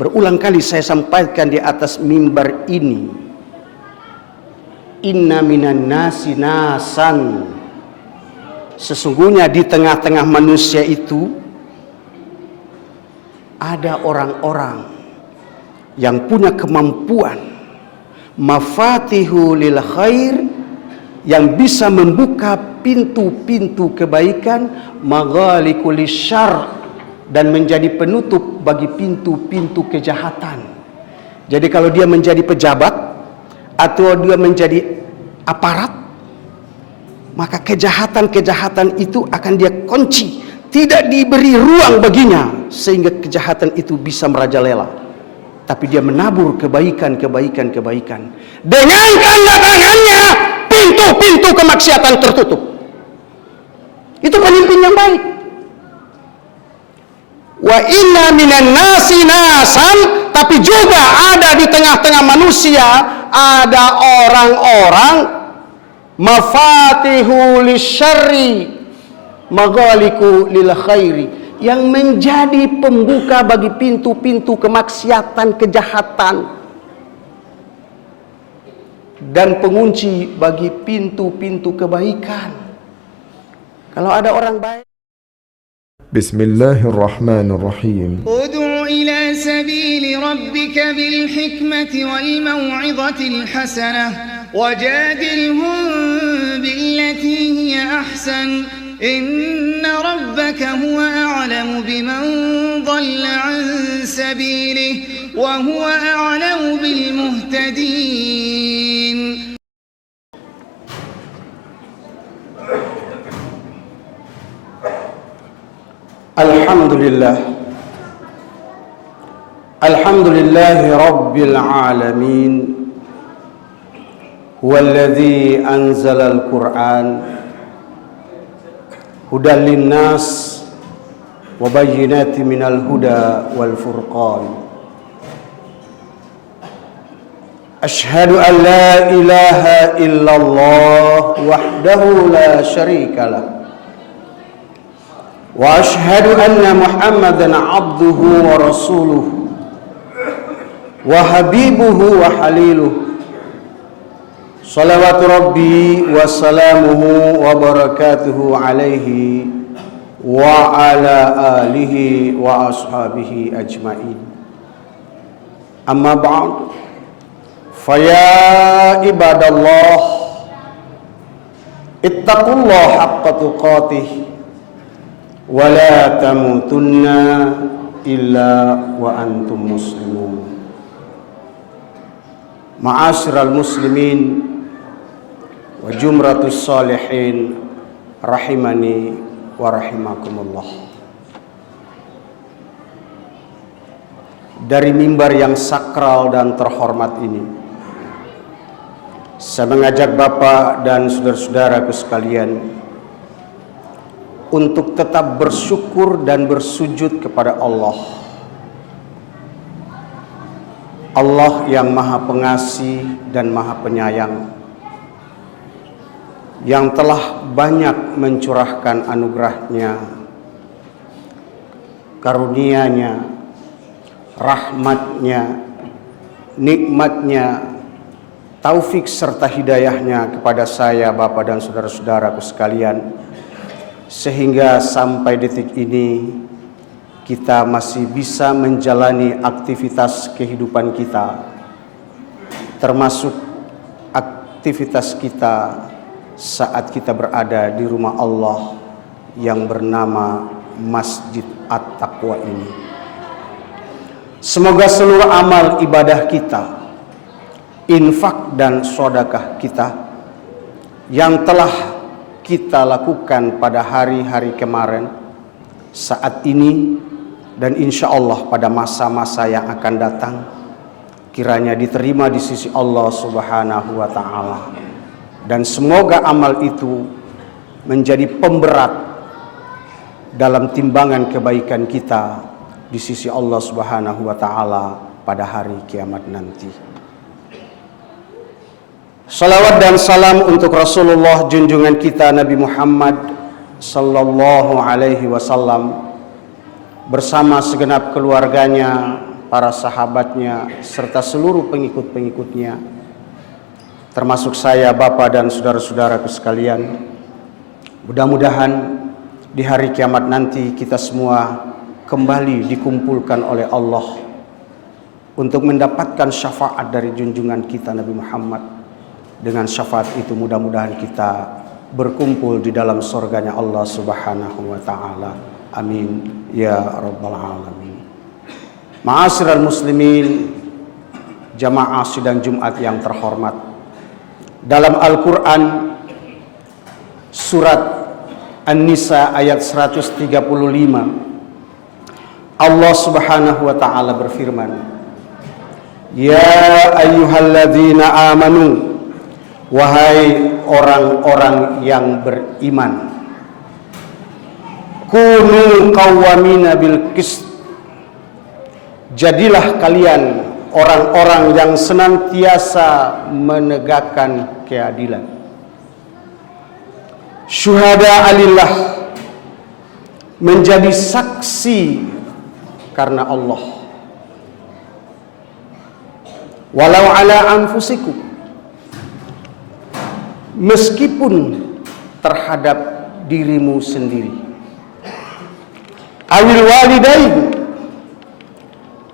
berulang kali saya sampaikan di atas mimbar ini, inna minan nasi nasan, sesungguhnya di tengah-tengah manusia itu ada orang-orang yang punya kemampuan mafatihu lil khair, yang bisa membuka pintu-pintu kebaikan, maghalikul syarr, dan menjadi penutup bagi pintu-pintu kejahatan. Jadi kalau dia menjadi pejabat atau dia menjadi aparat, maka kejahatan-kejahatan itu akan dia kunci, tidak diberi ruang baginya, sehingga kejahatan itu bisa merajalela. Tapi dia menabur kebaikan. Dengan tanda tangannya, pintu-pintu kemaksiatan tertutup. Itu pemimpin yang baik. Wa inna minan nasi nasan, tapi juga ada di tengah-tengah manusia ada orang-orang mafatihu lisyarri maghaliku lil khairi, yang menjadi pembuka bagi pintu-pintu kemaksiatan, kejahatan, dan pengunci bagi pintu-pintu kebaikan. Kalau ada orang baik, Bismillahirrahmanirrahim. Ud'u ila sabili rabbika bil hikmati wal maw'idhatil hasanah wajadilhum billati hiya ahsan. Inna rabbaka huwa a'lamu biman dhalla 'an sabilihi wa huwa a'lamu bil muhtadin. Alhamdulillahi rabbil alamin, huwallazi anzala al-Qur'an hudan linnas wa bayyinatin minal huda wal furqan. Ashhadu an la ilaha illallah wahdahu la syarika lah, wa ashhadu anna Muhammadan abduhu wa rasuluhu wa habibuhu wa haliluhu. Salawatu Rabbi wa salamuhu wa barakatuhu alaihi wa ala alihi wa ashabihi ajma'in. Amma ba'd, faya ibadallah, ittaqullah haqqa tuqatih wa la tamutunna illa wa antum muslimun. Ma'asyiral muslimin wa jumratus salihin rahimani wa rahimakumullah. Dari mimbar yang sakral dan terhormat ini, saya mengajak Bapak dan saudara-saudaraku sekalian untuk tetap bersyukur dan bersujud kepada Allah. Allah yang Maha Pengasih dan Maha Penyayang, yang telah banyak mencurahkan anugerahnya, karunia-Nya, rahmat-Nya, nikmat-Nya, taufik serta hidayah-Nya kepada saya, Bapak dan saudara-saudaraku sekalian, sehingga sampai detik ini kita masih bisa menjalani aktivitas kehidupan kita, termasuk aktivitas kita saat kita berada di rumah Allah yang bernama Masjid At-Taqwa ini. Semoga seluruh amal ibadah kita, infak dan sedekah kita yang telah kita lakukan pada hari-hari kemarin, saat ini, dan insya Allah pada masa-masa yang akan datang, kiranya diterima di sisi Allah Subhanahu wa Ta'ala. Dan semoga amal itu menjadi pemberat dalam timbangan kebaikan kita di sisi Allah Subhanahu wa Ta'ala pada hari kiamat nanti. Salawat dan salam untuk Rasulullah junjungan kita Nabi Muhammad sallallahu alaihi wasallam bersama segenap keluarganya, para sahabatnya, serta seluruh pengikut-pengikutnya, termasuk saya, Bapak dan saudara-saudaraku sekalian. Mudah-mudahan di hari kiamat nanti kita semua kembali dikumpulkan oleh Allah untuk mendapatkan syafaat dari junjungan kita Nabi Muhammad. Dengan syafaat itu mudah-mudahan kita berkumpul di dalam surganya Allah Subhanahu wa ta'ala. Amin ya rabbal alamin. Ma'asyiral muslimin, jamaah sidang Jumat yang terhormat. Dalam Al-Quran surat An-Nisa ayat 135, Allah Subhanahu wa ta'ala berfirman, Ya ayyuhalladzina amanu, wahai orang-orang yang beriman, kunu qawwamina bil qist, jadilah kalian orang-orang yang senantiasa menegakkan keadilan. Syuhada alillah, menjadi saksi karena Allah. Walau ala anfusikum, meskipun terhadap dirimu sendiri. Awil walidain,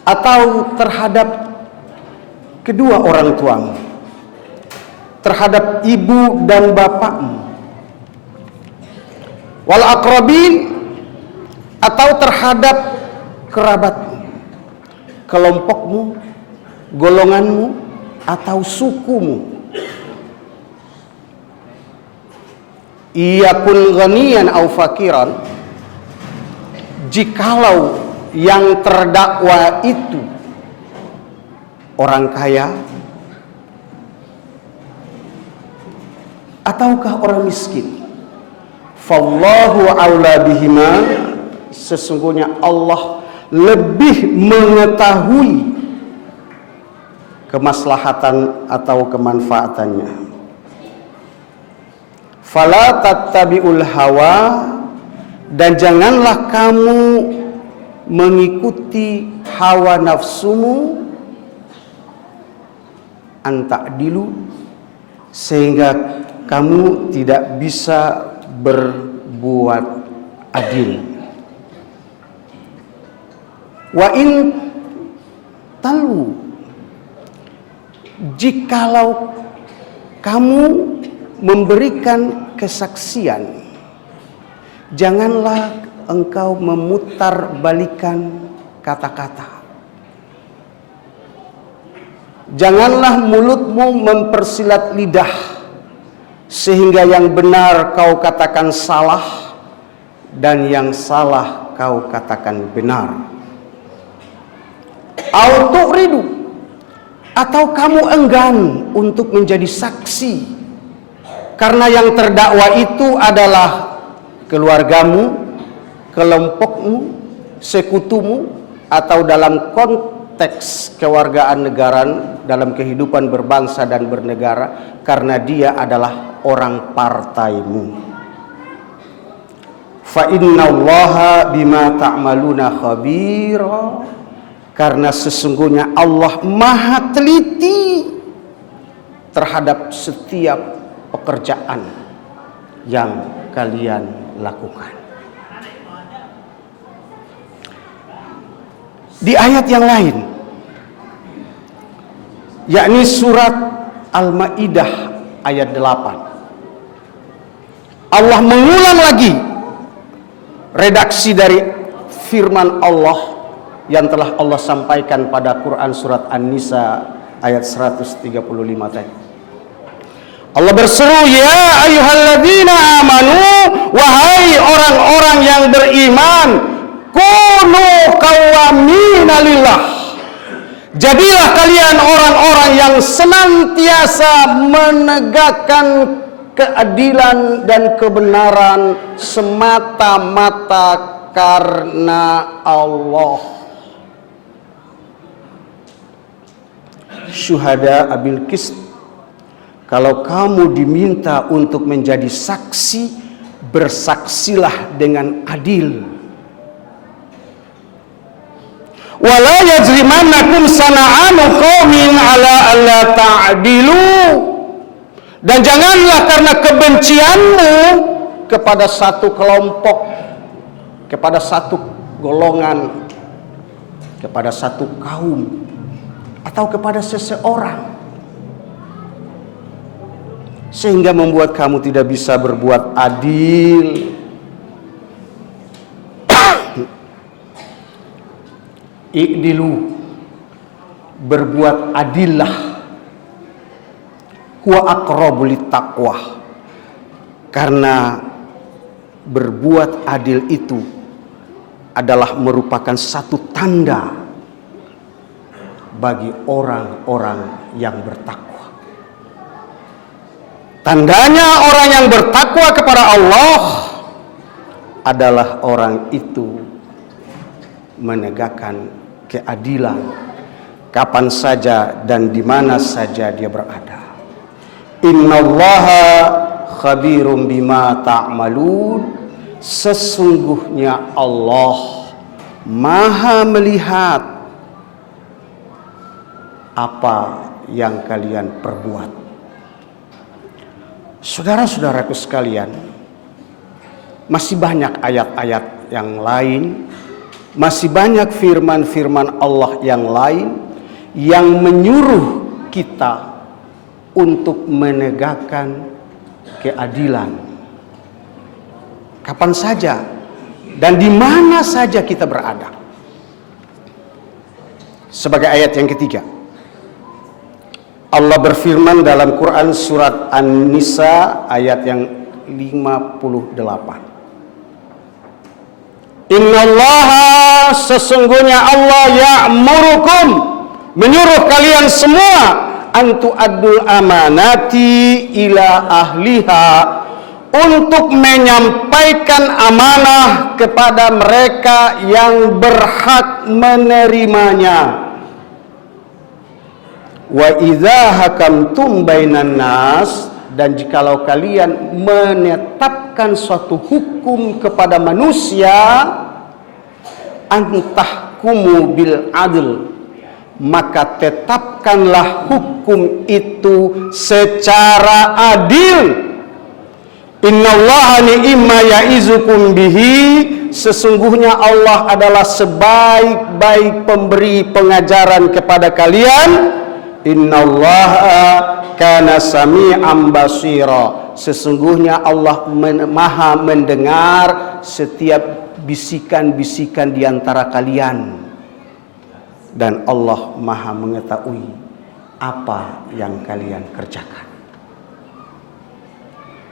atau terhadap kedua orang tuamu, terhadap ibu dan bapakmu. Wal aqrabin, atau terhadap kerabatmu, kelompokmu, golonganmu, atau sukumu. Iyakun ghaniyan au fakiran, jikalau yang terdakwa itu orang kaya ataukah orang miskin, fallahu aula bihima, sesungguhnya Allah lebih mengetahui kemaslahatan atau kemanfaatannya. Fala tattabi'ul hawa, dan janganlah kamu mengikuti hawa nafsumu, anta'dilu, sehingga kamu tidak bisa berbuat adil. Wa in talu, jikalau kamu memberikan kesaksian, janganlah engkau memutarbalikan kata-kata. Janganlah mulutmu mempersilat lidah, sehingga yang benar kau katakan salah, dan yang salah kau katakan benar. Autu'ridu, atau kamu enggan untuk menjadi saksi, karena yang terdakwa itu adalah keluargamu, kelompokmu, sekutumu, atau dalam konteks kewargaan negara, dalam kehidupan berbangsa dan bernegara, karena dia adalah orang partaimu. Fa innallaha bima ta'maluna khabira, karena sesungguhnya Allah maha teliti terhadap setiap pekerjaan yang kalian lakukan. Di ayat yang lain, yakni surat Al-Maidah ayat 8, Allah mengulang lagi redaksi dari firman Allah yang telah Allah sampaikan pada Quran surat An-Nisa ayat 135 tadi. Allah berseru, ya ayyuhalladzina amanu, wahai orang-orang yang beriman, kunu qawwamina lillah, jadilah kalian orang-orang yang senantiasa menegakkan keadilan dan kebenaran semata-mata karena Allah. Syuhada abil qist, kalau kamu diminta untuk menjadi saksi, bersaksilah dengan adil. Wala yajrimannakum sana'anu qaumin ala alla ta'dilu. Dan janganlah karena kebencianmu kepada satu kelompok, kepada satu golongan, kepada satu kaum, atau kepada seseorang, sehingga membuat kamu tidak bisa berbuat adil. I'dilu, berbuat adillah. Huwa aqrabu littaqwa, karena berbuat adil itu adalah merupakan satu tanda bagi orang-orang yang bertakwa. Tandanya orang yang bertakwa kepada Allah adalah orang itu menegakkan keadilan kapan saja dan di mana saja dia berada. Innallaha khabirum bima ta'malun. Sesungguhnya Allah Maha melihat apa yang kalian perbuat. Saudara-saudaraku sekalian, masih banyak ayat-ayat yang lain, masih banyak firman-firman Allah yang lain yang menyuruh kita untuk menegakkan keadilan kapan saja dan di mana saja kita berada. Sebagai ayat yang ketiga, Allah berfirman dalam Quran surat An-Nisa ayat yang 58. Innallaha, sesungguhnya Allah, ya'murukum, menyuruh kalian semua, antu addul amanati ila ahliha, untuk menyampaikan amanah kepada mereka yang berhak menerimanya. Wa idza hakamtum bainan nas, dan jikalau kalian menetapkan suatu hukum kepada manusia, antahkumu bil adl, maka tetapkanlah hukum itu secara adil. Innallaha ni'ma ya'izukum bihi, sesungguhnya Allah adalah sebaik-baik pemberi pengajaran kepada kalian. Innallaha kana sami'an basira, sesungguhnya Allah Maha mendengar setiap bisikan-bisikan di antara kalian, dan Allah Maha mengetahui apa yang kalian kerjakan.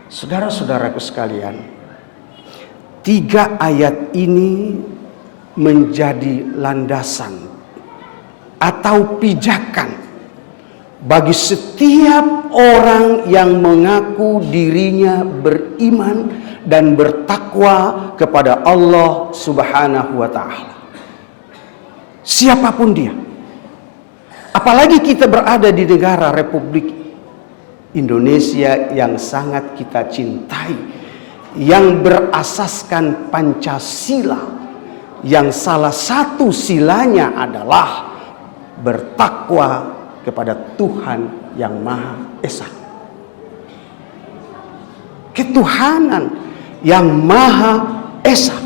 Saudara-saudaraku sekalian, 3 ayat ini menjadi landasan atau pijakan bagi setiap orang yang mengaku dirinya beriman dan bertakwa kepada Allah Subhanahu wa ta'ala. Siapapun dia, apalagi kita berada di negara Republik Indonesia yang sangat kita cintai, yang berasaskan Pancasila, yang salah satu silanya adalah bertakwa kepada Tuhan yang Maha Esa. Ketuhanan yang Maha Esa.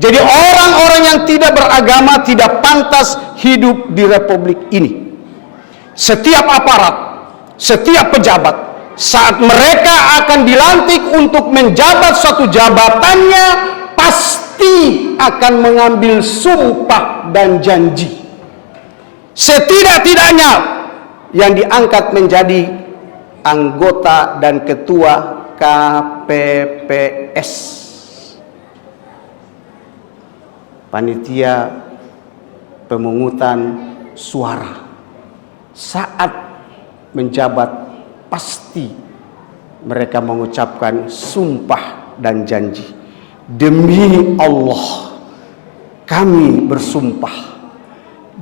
Jadi orang-orang yang tidak beragama tidak pantas hidup di Republik ini. Setiap aparat, setiap pejabat, saat mereka akan dilantik untuk menjabat suatu jabatannya, pasti akan mengambil sumpah dan janji. Setidak-tidaknya yang diangkat menjadi anggota dan ketua KPPS, panitia pemungutan suara, saat menjabat pasti mereka mengucapkan sumpah dan janji. Demi Allah kami bersumpah,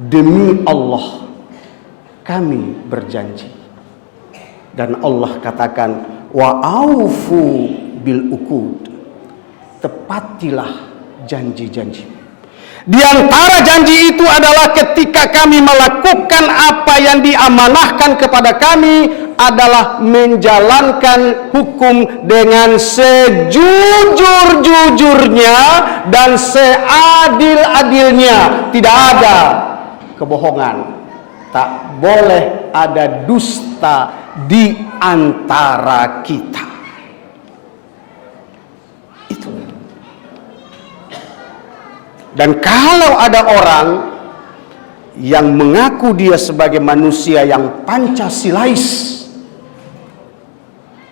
demi Allah kami berjanji. Dan Allah katakan, wa aufu bil uqud, tepatilah janji-janji. Di antara janji itu adalah ketika kami melakukan apa yang diamanahkan kepada kami adalah menjalankan hukum dengan sejujur-jujurnya dan seadil-adilnya. Tidak ada kebohongan. Tak boleh ada dusta di antara kita. Itu. Dan kalau ada orang yang mengaku dia sebagai manusia yang Pancasilais,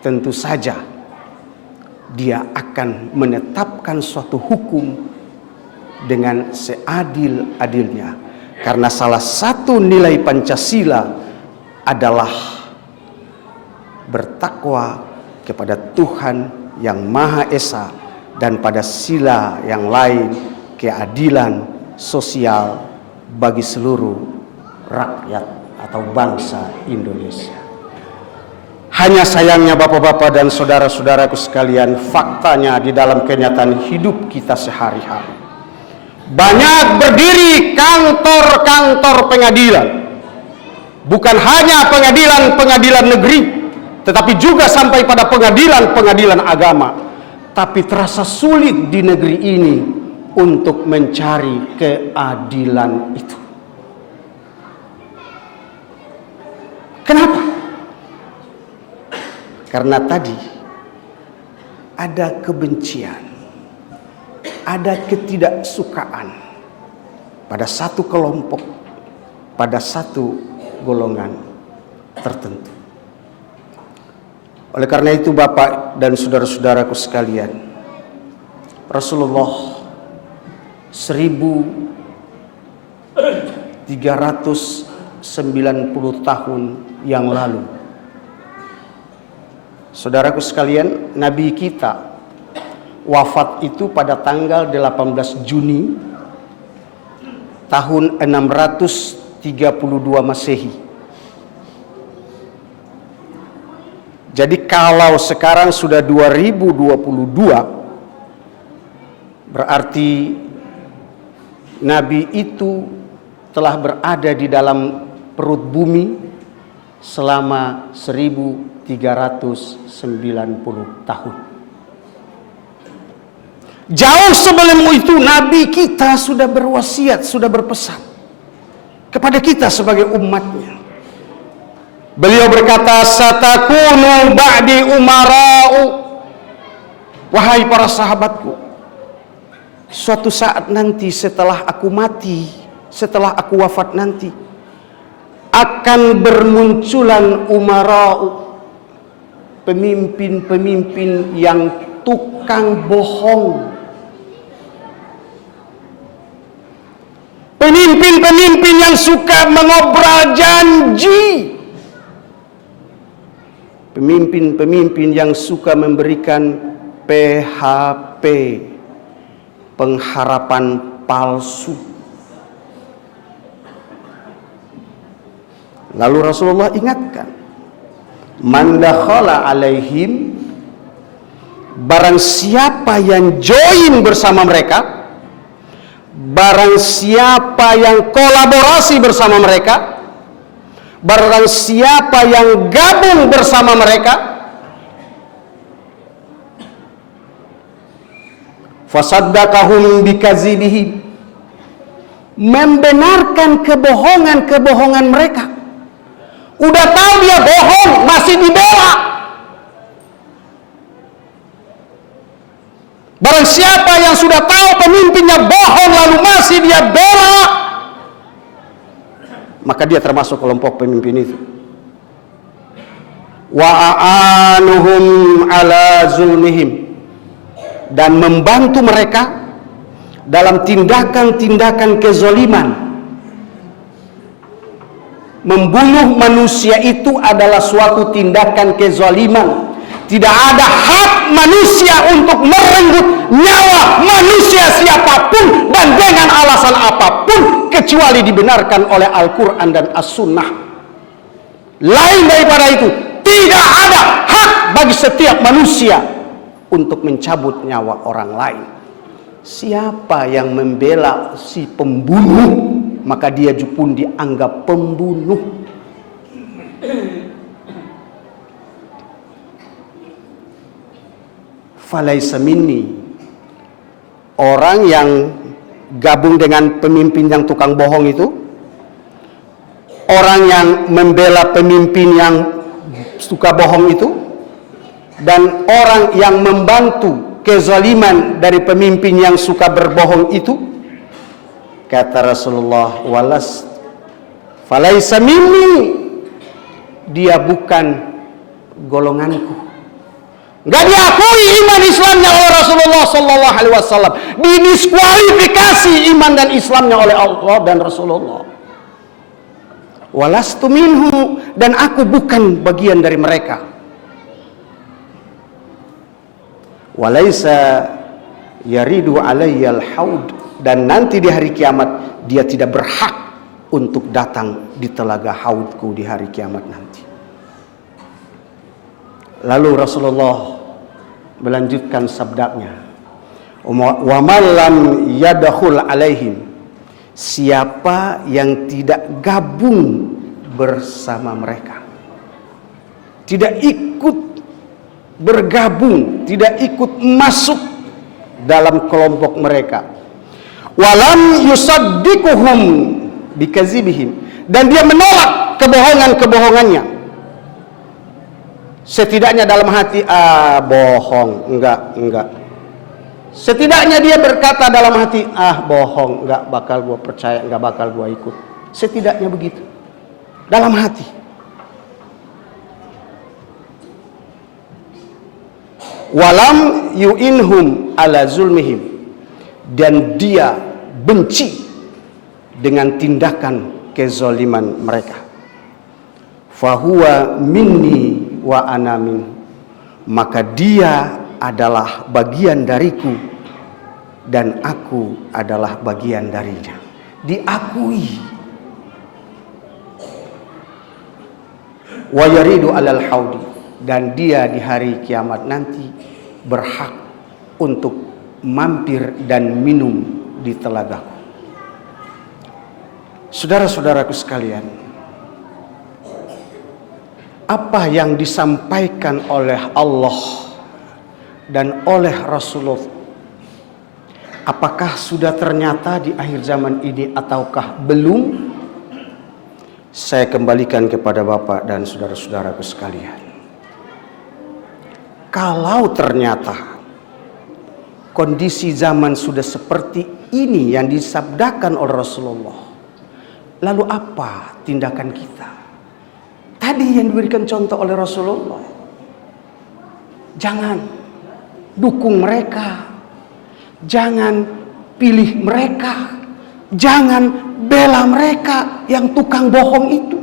tentu saja dia akan menetapkan suatu hukum dengan seadil-adilnya. Karena salah satu nilai Pancasila adalah bertakwa kepada Tuhan yang Maha Esa, dan pada sila yang lain keadilan sosial bagi seluruh rakyat atau bangsa Indonesia. Hanya sayangnya bapak-bapak dan saudara-saudaraku sekalian, faktanya di dalam kenyataan hidup kita sehari-hari banyak berdiri kantor-kantor pengadilan. Bukan hanya pengadilan-pengadilan negeri, tetapi juga sampai pada pengadilan-pengadilan agama. Tapi terasa sulit di negeri ini untuk mencari keadilan itu. Kenapa? Karena tadi ada kebencian, ada ketidaksukaan pada satu kelompok, pada satu golongan tertentu. Oleh karena itu Bapak dan saudara-saudaraku sekalian, Rasulullah 1390 tahun yang lalu, saudaraku sekalian, Nabi kita wafat itu pada tanggal 18 Juni tahun 632 Masehi. Jadi kalau sekarang sudah 2022, berarti Nabi itu telah berada di dalam perut bumi selama 1390 tahun. Jauh sebelum itu Nabi kita sudah berwasiat, sudah berpesan kepada kita sebagai umatnya. Beliau berkata, satakunu ba'di umara'u. Wahai para sahabatku, suatu saat nanti setelah aku mati, setelah aku wafat nanti, akan bermunculan umara'u, pemimpin-pemimpin yang tukang bohong. Pemimpin-pemimpin yang suka mengobrol janji. Pemimpin-pemimpin yang suka memberikan PHP, pengharapan palsu. Lalu Rasulullah ingatkan, man dakhala alaihim, barang siapa yang join bersama mereka, barang siapa yang kolaborasi bersama mereka, barang siapa yang gabung bersama mereka, fasaddaqahum bikazibihim, membenarkan kebohongan-kebohongan mereka. Udah tahu dia bohong, masih dibela. Barang siapa yang sudah tahu pemimpinnya bohong lalu masih dia bela, maka dia termasuk kelompok pemimpin itu. Wa a'anuhum ala zulmihim, dan membantu mereka dalam tindakan-tindakan kezaliman. Membunuh manusia itu adalah suatu tindakan kezaliman. Tidak ada hak manusia untuk merenggut nyawa manusia siapapun dan dengan alasan apapun, kecuali dibenarkan oleh Al-Quran dan As-Sunnah. Lain daripada itu, tidak ada hak bagi setiap manusia untuk mencabut nyawa orang lain. Siapa yang membela si pembunuh, maka dia pun dianggap pembunuh. Falaisa minni, orang yang gabung dengan pemimpin yang tukang bohong itu, orang yang membela pemimpin yang suka bohong itu, dan orang yang membantu kezaliman dari pemimpin yang suka berbohong itu, kata Rasulullah, falaisa minni, dia bukan golonganku. Enggak diakui iman Islamnya oleh Rasulullah sallallahu alaihi wasallam, didiskualifikasi iman dan Islamnya oleh Allah dan Rasulullah. Walastu minhu, dan aku bukan bagian dari mereka. Walaisa yaridu alayyal haud, dan nanti di hari kiamat dia tidak berhak untuk datang di telaga haudku di hari kiamat nanti. Lalu Rasulullah melanjutkan sabdanya, wa man lam yadkhul alaihim, siapa yang tidak gabung bersama mereka, tidak ikut bergabung, tidak ikut masuk dalam kelompok mereka, walam yusaddiquhum bikazibihim, dan dia menolak kebohongan-kebohongannya. Setidaknya dalam hati, bohong, enggak. Setidaknya dia berkata dalam hati, bohong, enggak bakal gua percaya, enggak bakal gua ikut. Setidaknya begitu, dalam hati. Walam yu'inhum ala zulmihim, dan dia benci dengan tindakan kezaliman mereka. Fahuwa minni wa ana min, maka dia adalah bagian dariku dan aku adalah bagian darinya. Diakui. Wa yaridu alal haudi, dan dia di hari kiamat nanti berhak untuk mampir dan minum di telagaku. Saudara-saudaraku sekalian, apa yang disampaikan oleh Allah dan oleh Rasulullah, apakah sudah ternyata di akhir zaman ini ataukah belum? Saya kembalikan kepada Bapak dan saudara-saudaraku sekalian. Kalau ternyata kondisi zaman sudah seperti ini yang disabdakan oleh Rasulullah, lalu apa tindakan kita? Tadi yang diberikan contoh oleh Rasulullah, jangan dukung mereka, jangan pilih mereka, jangan bela mereka yang tukang bohong itu.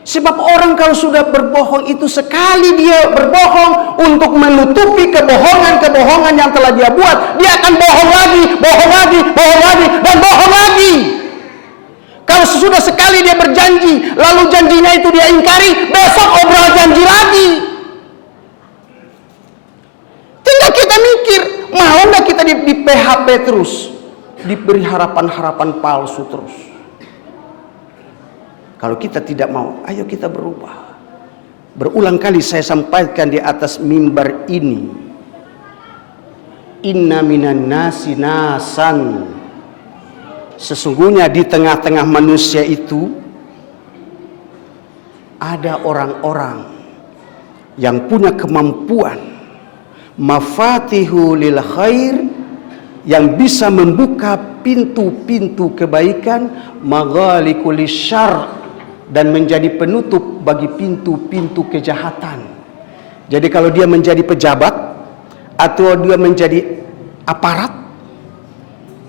Sebab orang kalau sudah berbohong itu, sekali dia berbohong untuk menutupi kebohongan-kebohongan yang telah dia buat, dia akan bohong lagi, dan bohong lagi. Kalau sudah sekali dia berjanji, lalu janjinya itu dia ingkari, besok obrol janji lagi. Tinggal kita mikir, mau nggak kita di PHP terus, diberi harapan-harapan palsu terus. Kalau kita tidak mau, ayo kita berubah. Berulang kali saya sampaikan di atas mimbar ini, inna minan nasi nasan, sesungguhnya di tengah-tengah manusia itu ada orang-orang yang punya kemampuan mafatihu lil khair, yang bisa membuka pintu-pintu kebaikan, maghalikul syarr, dan menjadi penutup bagi pintu-pintu kejahatan. Jadi kalau dia menjadi pejabat atau dia menjadi aparat,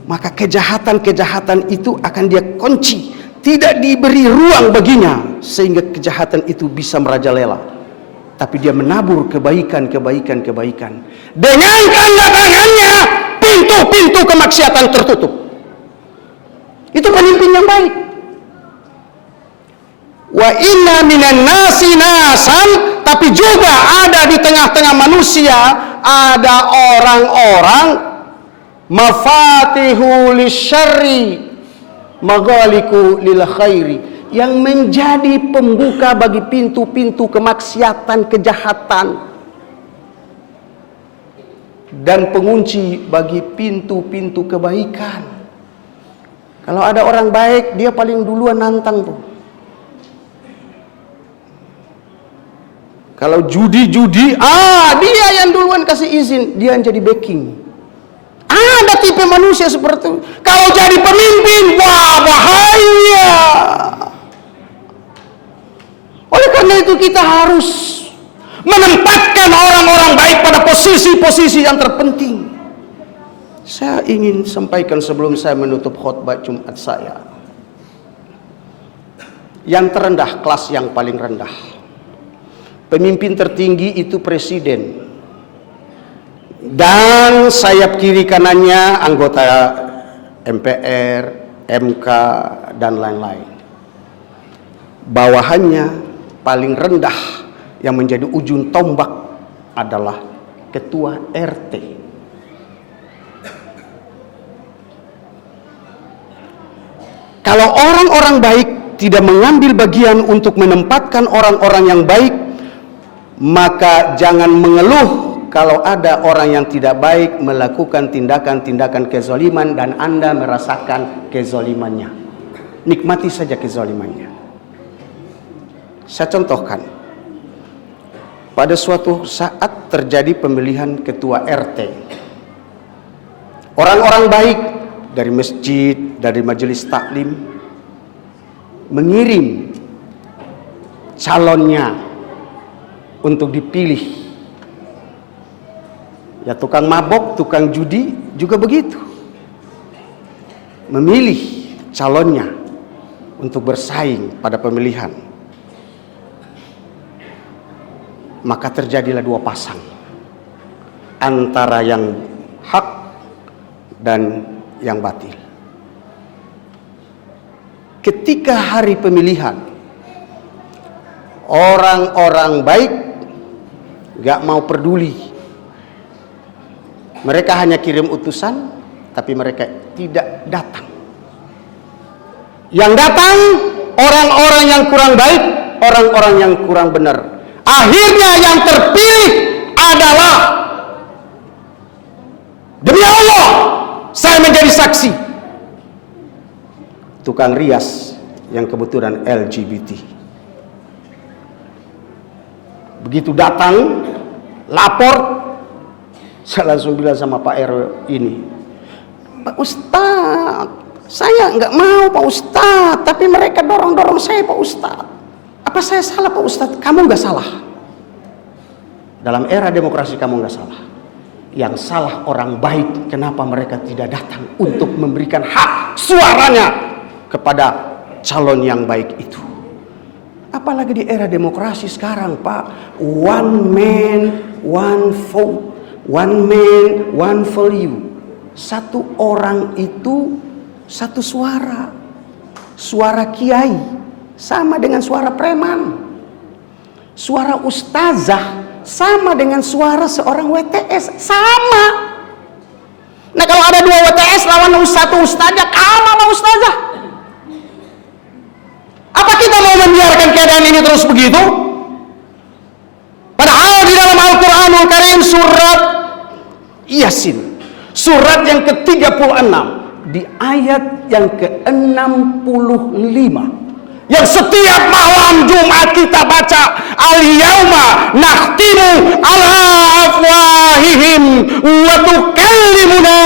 maka kejahatan-kejahatan itu akan dia kunci, tidak diberi ruang baginya, sehingga kejahatan itu bisa merajalela. Tapi dia menabur kebaikan. Dengan tanda tangannya, pintu-pintu kemaksiatan tertutup. Itu pemimpin yang baik. Wa inna minan nasi nasan, tapi juga ada di tengah-tengah manusia ada orang-orang mafatihu lisyarri maghaliqu lil khairi, yang menjadi pembuka bagi pintu-pintu kemaksiatan, kejahatan, dan pengunci bagi pintu-pintu kebaikan. Kalau ada orang baik, dia paling duluan nantang tuh. Kalau judi-judi, dia yang duluan kasih izin, dia yang jadi backing. Ada tipe manusia seperti itu. Kalau jadi pemimpin, wah bahaya. Oleh karena itu kita harus menempatkan orang-orang baik pada posisi-posisi yang terpenting. Saya ingin sampaikan sebelum saya menutup khutbah Jumat saya. Yang terendah, kelas yang paling rendah. Pemimpin tertinggi itu presiden. Dan sayap kiri kanannya anggota MPR, MK, dan lain-lain. Bawahannya paling rendah yang menjadi ujung tombak adalah ketua RT. Kalau orang-orang baik tidak mengambil bagian untuk menempatkan orang-orang yang baik, maka jangan mengeluh kalau ada orang yang tidak baik melakukan tindakan-tindakan kezaliman dan Anda merasakan kezalimannya. Nikmati saja kezalimannya. Saya contohkan. Pada suatu saat terjadi pemilihan ketua RT. Orang-orang baik dari masjid, dari majelis taklim mengirim calonnya untuk dipilih. Ya tukang mabok, tukang judi juga begitu. Memilih calonnya untuk bersaing pada pemilihan. Maka terjadilah dua pasang. Antara yang hak dan yang batil. Ketika hari pemilihan, orang-orang baik gak mau peduli. Mereka hanya kirim utusan, tapi mereka tidak datang. Yang datang orang-orang yang kurang baik, orang-orang yang kurang benar. Akhirnya yang terpilih adalah, demi Allah, saya menjadi saksi, tukang rias yang kebetulan LGBT. Begitu datang, lapor, saya langsung bilang sama Pak RW ini, Pak Ustadz, saya nggak mau Pak Ustadz, tapi mereka dorong-dorong saya Pak Ustadz. Apa saya salah Pak Ustadz? Kamu nggak salah. Dalam era demokrasi kamu nggak salah. Yang salah orang baik, kenapa mereka tidak datang untuk memberikan hak suaranya kepada calon yang baik itu. Apalagi di era demokrasi sekarang Pak, one man, one vote, one man, one value. Satu orang itu satu suara. Suara kiai sama dengan suara preman. Suara ustazah sama dengan suara seorang WTS, sama. Nah kalau ada dua WTS lawan satu ustazah, kalah ustazah. Apa kita mau membiarkan keadaan ini terus begitu? Padahal di dalam Al-Quranul Karim surat Yasin, surat yang ke-36, di ayat yang ke-65, yang setiap malam Jumat kita baca, al-yauma nakhtimu ala afwahihim wa tukallimuna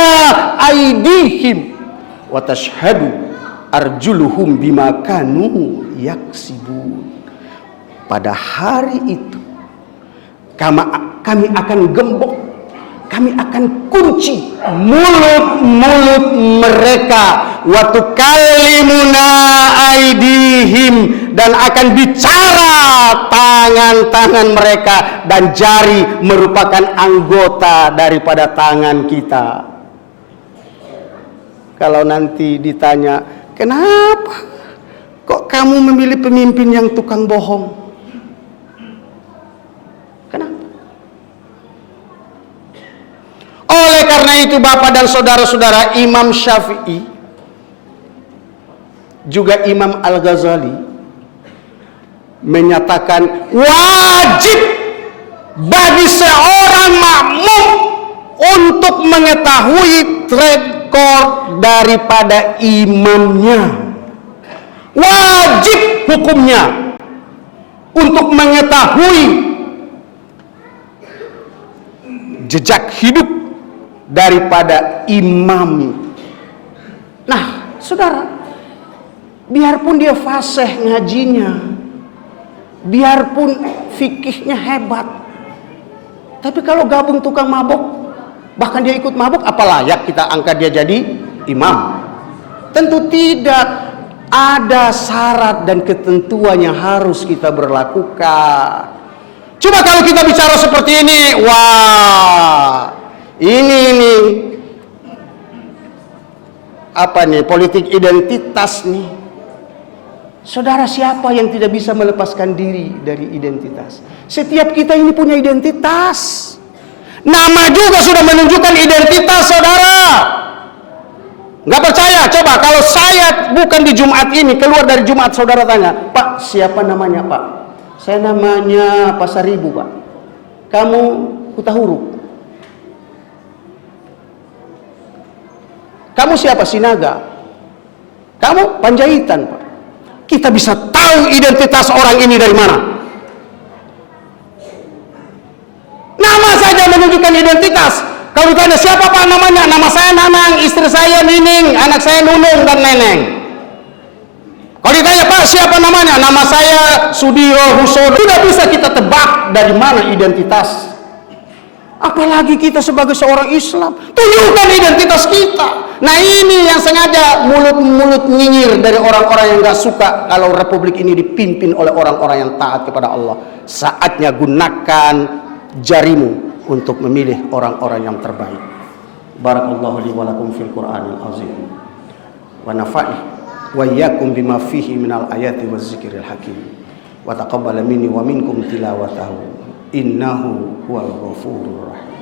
aydihim wa tashhadu arjuluhum bima kanu yaksibun. Pada hari itu kami akan gembok, kami akan kunci mulut-mulut mereka, wa tukallimuna aydihim, dan akan bicara tangan-tangan mereka, dan jari merupakan anggota daripada tangan kita. Kalau nanti ditanya, kenapa kok kamu memilih pemimpin yang tukang bohong? Kenapa? Oleh karena itu Bapak dan saudara-saudara, Imam Syafi'i juga Imam Al-Ghazali menyatakan wajib bagi seorang makmum untuk mengetahui rekor daripada imamnya. Wajib hukumnya untuk mengetahui jejak hidup daripada imam. Nah, saudara, biarpun dia fasih ngajinya, biarpun fikihnya hebat, tapi kalau gabung tukang mabuk, bahkan dia ikut mabuk, apa layak kita angkat dia jadi imam? Tentu tidak. Ada syarat dan ketentuan yang harus kita berlakukan. Coba kalau kita bicara seperti ini, wah, ini apa nih, politik identitas nih. Saudara, siapa yang tidak bisa melepaskan diri dari identitas? Setiap kita ini punya identitas. Nama juga sudah menunjukkan identitas, saudara. Nggak percaya? Coba kalau saya bukan di Jumat ini, keluar dari Jumat, saudara tanya, Pak, siapa namanya Pak? Saya namanya Pasaribu Pak. Kamu Hutahuruk. Kamu siapa? Sinaga. Kamu Panjaitan Pak. Kita bisa tahu identitas orang ini dari mana. Nama saja menunjukkan identitas. Kalau ditanya siapa Pak namanya? Nama saya Nanang, istri saya Nining, anak saya Nunung dan Neneng. Kalau ditanya Pak siapa namanya? Nama saya Sudiro Husono. Tidak bisa kita tebak dari mana identitas. Apalagi kita sebagai seorang Islam, tunjukkan identitas kita. Nah ini yang sengaja mulut-mulut nyinyir dari orang-orang yang gak suka kalau republik ini dipimpin oleh orang-orang yang taat kepada Allah. Saatnya gunakan jarimu untuk memilih orang-orang yang terbaik. Barakallahu li wa lakum fil Qur'anil azim wa nafa'i wa iyyakum bima fihi minal ayati waz zikril hakim wa taqabbal minni wa minkum tilawatahu innahu huwal ghafurur rahim.